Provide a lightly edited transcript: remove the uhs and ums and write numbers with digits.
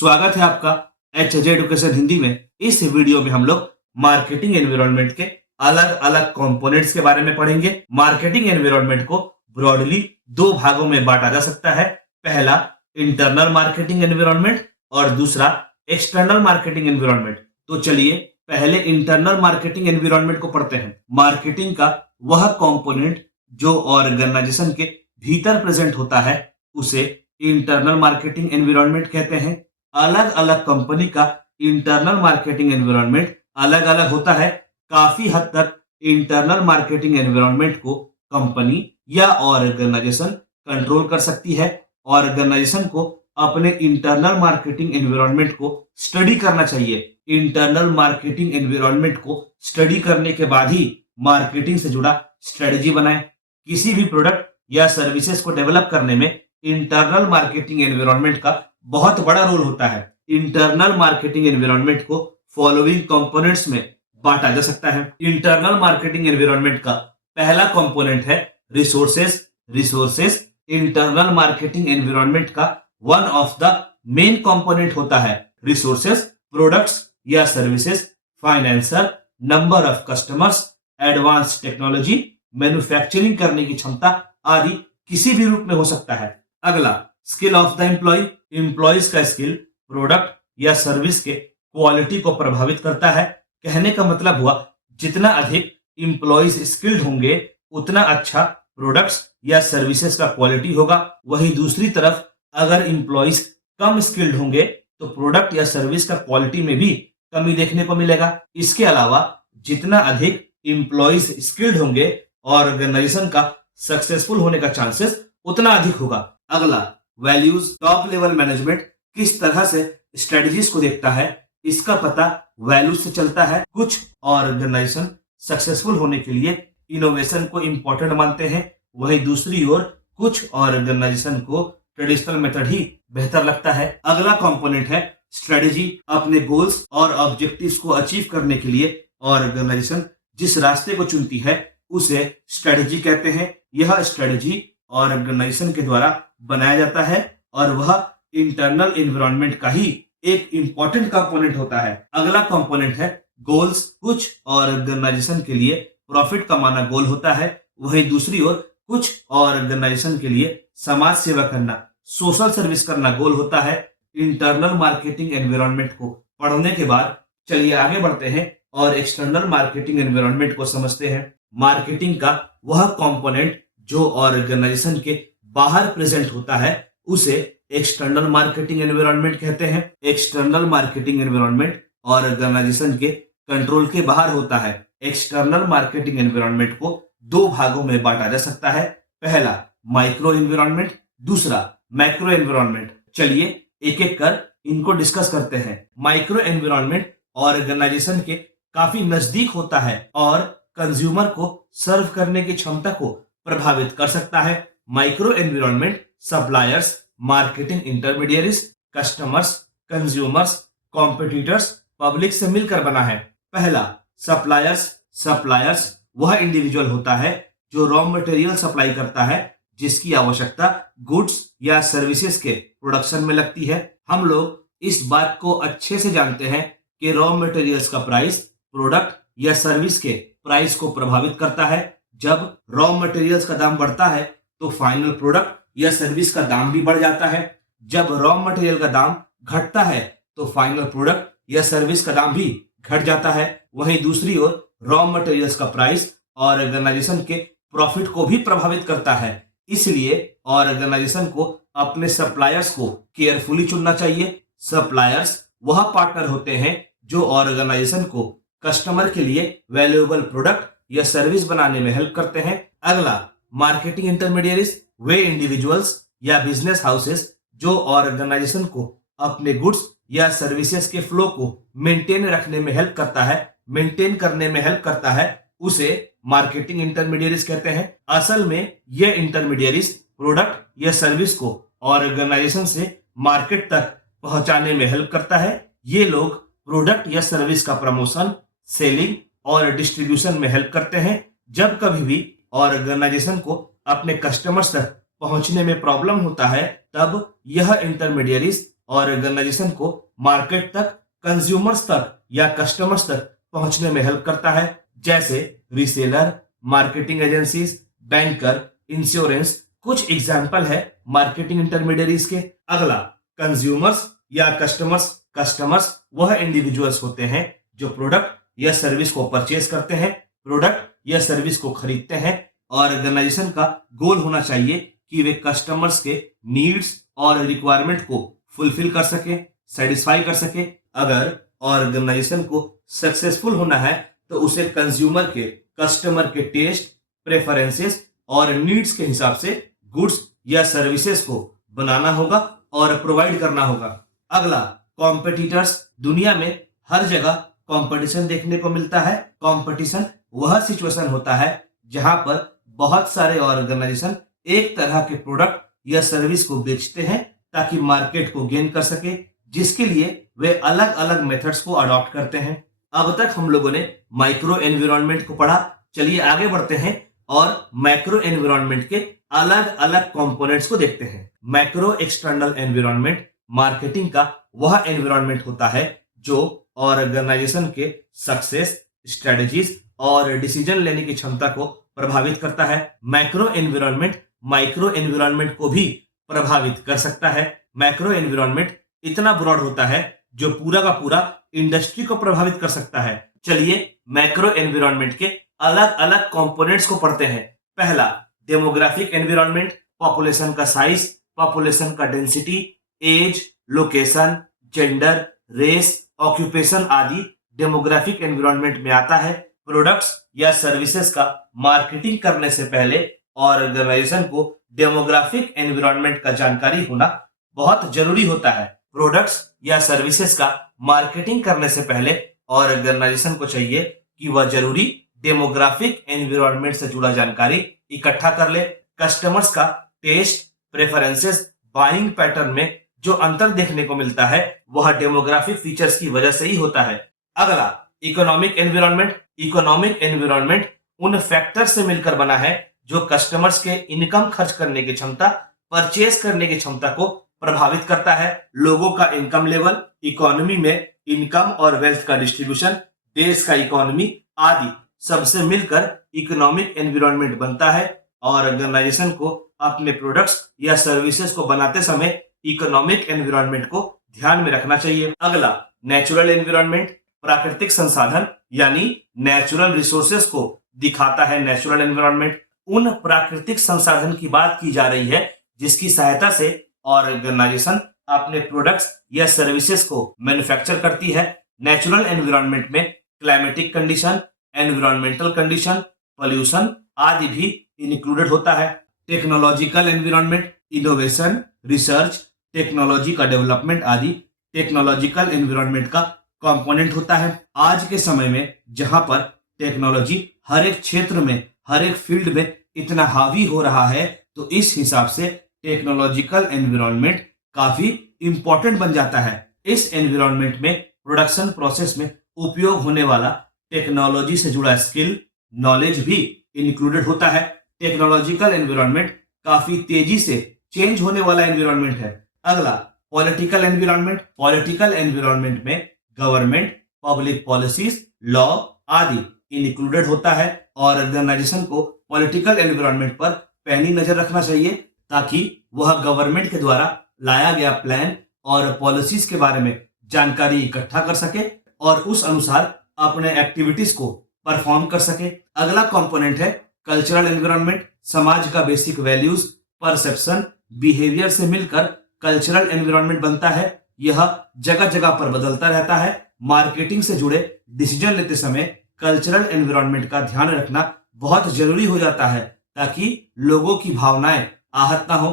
स्वागत है आपका एच एजुकेशन हिंदी में। इस वीडियो में हम लोग मार्केटिंग एनवायरनमेंट के अलग अलग कंपोनेंट्स के बारे में पढ़ेंगे। मार्केटिंग एनवायरनमेंट को ब्रॉडली दो भागों में बांटा जा सकता है। पहला इंटरनल मार्केटिंग एनवायरनमेंट और दूसरा एक्सटर्नल मार्केटिंग एनवायरनमेंट। तो चलिए पहले इंटरनल मार्केटिंग एनवायरनमेंट को पढ़ते हैं। मार्केटिंग का वह कंपोनेंट जो ऑर्गेनाइजेशन के भीतर प्रेजेंट होता है उसे इंटरनल मार्केटिंग एनवायरनमेंट कहते हैं। अलग अलग कंपनी का इंटरनल मार्केटिंग एनवायरनमेंट अलग अलग होता है। काफी हद तक इंटरनल मार्केटिंग एनवायरनमेंट को कंपनी या ऑर्गेनाइजेशन कंट्रोल कर सकती है। ऑर्गेनाइजेशन को अपने इंटरनल मार्केटिंग एनवायरनमेंट को स्टडी करना चाहिए। इंटरनल मार्केटिंग एनवायरनमेंट को स्टडी करने के बाद ही मार्केटिंग से जुड़ा स्ट्रेटजी बनाएं। किसी भी प्रोडक्ट या सर्विसेज को डेवलप करने में इंटरनल मार्केटिंग एनवायरनमेंट का बहुत बड़ा रोल होता है। इंटरनल मार्केटिंग एनवायरनमेंट को फॉलोइंग कंपोनेंट्स में बांटा जा सकता है। इंटरनल मार्केटिंग एनवायरनमेंट का पहला कंपोनेंट है resources. Resources internal marketing environment का one of the main component होता है। रिसोर्सेज प्रोडक्ट्स या services, financial, number of customers, advance technology, manufacturing करने की क्षमता आदि किसी भी रूप में हो सकता है। अगला skill of the employee. Employees का स्किल प्रोडक्ट या सर्विस के क्वालिटी को प्रभावित करता है। कहने का मतलब हुआ जितना अधिक एम्प्लॉयज स्किल्ड होंगे उतना अच्छा प्रोडक्ट्स या सर्विसेज का क्वालिटी होगा। वहीं दूसरी तरफ अगर एम्प्लॉयज कम स्किल्ड होंगे तो प्रोडक्ट या सर्विस का क्वालिटी में भी कमी देखने को मिलेगा। इसके अलावा जितना अधिक एम्प्लॉयज स्किल्ड होंगे ऑर्गेनाइजेशन का सक्सेसफुल होने का चांसेस उतना अधिक होगा। अगला वैल्यूज। टॉप लेवल मैनेजमेंट किस तरह से स्ट्रेटजीज को देखता है इसका पता वैल्यूज से चलता है। कुछ ऑर्गेनाइजेशन सक्सेसफुल होने के लिए इनोवेशन को इंपॉर्टेंट मानते हैं, वहीं दूसरी ओर कुछ ऑर्गेनाइजेशन को ट्रेडिशनल मेथड ही बेहतर लगता है। अगला कंपोनेंट है स्ट्रेटजी। अपने गोल्स और ऑब्जेक्टिव्स को अचीव करने के लिए ऑर्गेनाइजेशन जिस रास्ते को चुनती है उसे स्ट्रेटजी कहते हैं। यह स्ट्रेटजी ऑर्गेनाइजेशन के द्वारा बनाया जाता है और वह इंटरनल एनवायरनमेंट का ही एक इंपॉर्टेंट कंपोनेंट होता है। अगला कंपोनेंट है गोल्स। कुछ ऑर्गेनाइजेशन के लिए प्रॉफिट कमाना गोल होता है, वहीं दूसरी ओर कुछ ऑर्गेनाइजेशन के लिए समाज सेवा करना, सोशल सर्विस करना गोल होता है। इंटरनल मार्केटिंग एनवायरनमेंट को पढ़ने के बाद चलिए आगे बढ़ते हैं और एक्सटर्नल मार्केटिंग एनवायरनमेंट को समझते हैं। मार्केटिंग का वह कंपोनेंट जो ऑर्गेनाइजेशन के बाहर प्रेजेंट होता है उसे एक्सटर्नल मार्केटिंग एनवायरनमेंट कहते हैं। एक्सटर्नल मार्केटिंग एनवायरनमेंट ऑर्गेनाइजेशन के कंट्रोल के बाहर होता है। एक्सटर्नल मार्केटिंग एनवायरनमेंट को दो भागों में बांटा जा सकता है। पहला माइक्रो एनवायरनमेंट, दूसरा मैक्रो एनवायरनमेंट। चलिए एक एक कर इनको डिस्कस करते हैं। माइक्रो एनवायरनमेंट ऑर्गेनाइजेशन के काफी नजदीक होता है और कंज्यूमर को सर्व करने की क्षमता को प्रभावित कर सकता है। Micro environment suppliers, marketing intermediaries, customers, consumers, competitors, public से मिलकर बना है। पहला सप्लायर्स। सप्लायर्स वह इंडिविजुअल होता है जो रॉ मटेरियल सप्लाई करता है जिसकी आवश्यकता गुड्स या सर्विसेज के प्रोडक्शन में लगती है। हम लोग इस बात को अच्छे से जानते हैं कि रॉ मटेरियल्स का प्राइस प्रोडक्ट या सर्विस के प्राइस को प्रभावित करता है। जब रॉ मटेरियल्स का दाम बढ़ता है तो फाइनल प्रोडक्ट या सर्विस का दाम भी बढ़ जाता है। जब रॉ मटेरियल का दाम घटता है तो फाइनल प्रोडक्ट या सर्विस का दाम भी घट जाता है। वहीं दूसरी ओर रॉ मटेरियल्स का प्राइस ऑर्गेनाइजेशन के प्रॉफिट को भी प्रभावित करता है। इसलिए ऑर्गेनाइजेशन को अपने सप्लायर्स को केयरफुली चुनना चाहिए। सप्लायर्स वह पार्टनर होते हैं जो ऑर्गेनाइजेशन को कस्टमर के लिए वैल्यूएबल प्रोडक्ट या सर्विस बनाने में हेल्प करते हैं। अगला मार्केटिंग इंटरमीडियरीज। वे इंडिविजुअल्स या बिजनेस हाउसेस जो ऑर्गेनाइजेशन को अपने गुड्स या सर्विसेज के फ्लो को मेंटेन रखने में हेल्प करता है, मेंटेन करने में हेल्प करता है, उसे मार्केटिंग इंटरमीडियरीज कहते हैं। असल में ये इंटरमीडियरीज प्रोडक्ट या सर्विस को ऑर्गेनाइजेशन से मार्केट तक पहुंचाने में हेल्प करता है। ये लोग प्रोडक्ट या सर्विस का प्रमोशन, सेलिंग और डिस्ट्रीब्यूशन में हेल्प करते हैं। जब कभी भी ऑर्गेनाइजेशन को अपने कस्टमर्स तक पहुंचने में प्रॉब्लम होता है तब यह इंटरमीडियरीज ऑर्गेनाइजेशन को मार्केट तक, कंज्यूमर्स तक या कस्टमर्स तक पहुंचने में हेल्प करता है, जैसे reseller, marketing agencies, banker, insurance कुछ एग्जाम्पल है मार्केटिंग इंटरमीडियरीज के। अगला, कंज्यूमर्स या कस्टमर्स। कस्टमर्स वह इंडिविजुअल्स होते हैं जो प्रोडक्ट या सर्विस को परचेज करते हैं, प्रोडक्ट या सर्विस को खरीदते हैं। ऑर्गेनाइजेशन का गोल होना चाहिए कि वे कस्टमर्स के नीड्स और रिक्वायरमेंट को फुलफिल कर सके, सेटिस्फाई कर सके। अगर ऑर्गेनाइजेशन को सक्सेसफुल होना है तो उसे कंज्यूमर के, कस्टमर के टेस्ट, प्रेफरेंसेस और नीड्स के हिसाब से गुड्स या सर्विसेज को बनाना होगा और प्रोवाइड करना होगा। अगला, कॉम्पिटिटर्स। दुनिया में हर जगह कंपटीशन देखने को मिलता है। कंपटीशन वह सिचुएशन होता है जहां पर बहुत सारे ऑर्गेनाइजेशन एक तरह के प्रोडक्ट या सर्विस को बेचते हैं ताकि मार्केट को गेन कर सके, जिसके लिए वे अलग अलग मेथड्स को अडॉप्ट करते हैं। अब तक हम लोगों ने माइक्रो एनवायरनमेंट को पढ़ा। चलिए आगे बढ़ते हैं और मैक्रो एनवायरनमेंट के अलग अलग कंपोनेंट्स को देखते हैं। मैक्रो एक्सटर्नल एनवायरनमेंट मार्केटिंग का वह एनवायरनमेंट होता है जो ऑर्गेनाइजेशन के सक्सेस, स्ट्रेटजीज और डिसीजन लेने की क्षमता को प्रभावित करता है। मैक्रो एनवायरनमेंट माइक्रो एनवायरनमेंट को भी प्रभावित कर सकता है। मैक्रो एनवायरनमेंट इतना ब्रॉड होता है जो पूरा का पूरा इंडस्ट्री को प्रभावित कर सकता है। चलिए मैक्रो एनवायरनमेंट के अलग अलग कंपोनेंट्स को पढ़ते हैं। पहला, डेमोग्राफिक एनवायरनमेंट, पॉपुलेशन का साइज, पॉपुलेशन का density, age, location, gender, race, occupation आदि डेमोग्राफिक एनवायरनमेंट में आता है। प्रोडक्ट्स या सर्विसेज का मार्केटिंग करने से पहले ऑर्गेनाइजेशन को डेमोग्राफिक एनवायरनमेंट का जानकारी होना बहुत जरूरी होता है। प्रोडक्ट्स या सर्विसेज का मार्केटिंग करने से पहले ऑर्गेनाइजेशन को चाहिए कि वह जरूरी डेमोग्राफिक एनवायरनमेंट से जुड़ा जानकारी इकट्ठा कर ले। कस्टमर्स का टेस्ट, प्रेफरेंसेस, बाइंग पैटर्न में जो अंतर देखने को मिलता है वह डेमोग्राफिक फीचर्स की वजह से ही होता है। अगला, इकोनॉमिक एनवायरनमेंट। इकोनॉमिक एनवायरनमेंट उन फैक्टर से मिलकर बना है जो कस्टमर्स के इनकम खर्च करने की क्षमता, परचेज करने की क्षमता को प्रभावित करता है। लोगों का इनकम लेवल, इकोनॉमी में इनकम और वेल्थ का डिस्ट्रीब्यूशन, देश का इकोनॉमी आदि सबसे मिलकर इकोनॉमिक एनवायरनमेंट बनता है। और ऑर्गेनाइजेशन को अपने प्रोडक्ट्स या सर्विसेज को बनाते समय इकोनॉमिक एनवायरनमेंट को ध्यान में रखना चाहिए। अगला, नेचुरल एनवायरनमेंट। प्राकृतिक संसाधन यानी नेचुरल रिसोर्सेज को दिखाता है नेचुरल एनवायरनमेंट। उन प्राकृतिक संसाधन की बात की जा रही है जिसकी सहायता से ऑर्गेनाइजेशन अपने प्रोडक्ट्स या सर्विसेज को मैन्युफैक्चर करती है। नेचुरल एनवायरनमेंट में climatic condition, environmental condition, pollution आदि भी इंक्लूडेड होता है। Technological environment, innovation, research, technology का डेवलपमेंट आदि टेक्नोलॉजिकल एनवायरनमेंट का कंपोनेंट होता है। आज के समय में जहां पर टेक्नोलॉजी हर एक क्षेत्र में, हर एक फील्ड में इतना हावी हो रहा है, तो इस हिसाब से टेक्नोलॉजिकल एनवायरनमेंट काफी इंपॉर्टेंट बन जाता है। इस एनवायरनमेंट में प्रोडक्शन प्रोसेस में उपयोग होने वाला टेक्नोलॉजी से जुड़ा स्किल, नॉलेज भी इंक्लूडेड होता है। टेक्नोलॉजिकल एनवायरनमेंट काफी तेजी से चेंज होने वाला एनवायरनमेंट है। अगला, पॉलिटिकल एनवायरनमेंट। पॉलिटिकल एनवायरनमेंट में गवर्नमेंट, पब्लिक पॉलिसीज, लॉ आदि इंक्लूडेड होता है। और ऑर्गेनाइजेशन को पॉलिटिकल एनवायरनमेंट पर पैनी नजर रखना चाहिए ताकि वह गवर्नमेंट के द्वारा लाया गया प्लान और पॉलिसीज के बारे में जानकारी इकट्ठा कर सके और उस अनुसार अपने एक्टिविटीज को परफॉर्म कर सके। अगला कंपोनेंट है कल्चरल एनवायरनमेंट। समाज का बेसिक वैल्यूज, परसेप्शन, बिहेवियर से मिलकर कल्चरल एनवायरनमेंट बनता है। यह जगह जगह पर बदलता रहता है। मार्केटिंग से जुड़े डिसीजन लेते समय कल्चरल एनवायरनमेंट का ध्यान रखना बहुत जरूरी हो जाता है ताकि लोगों की भावनाएं आहत ना हो।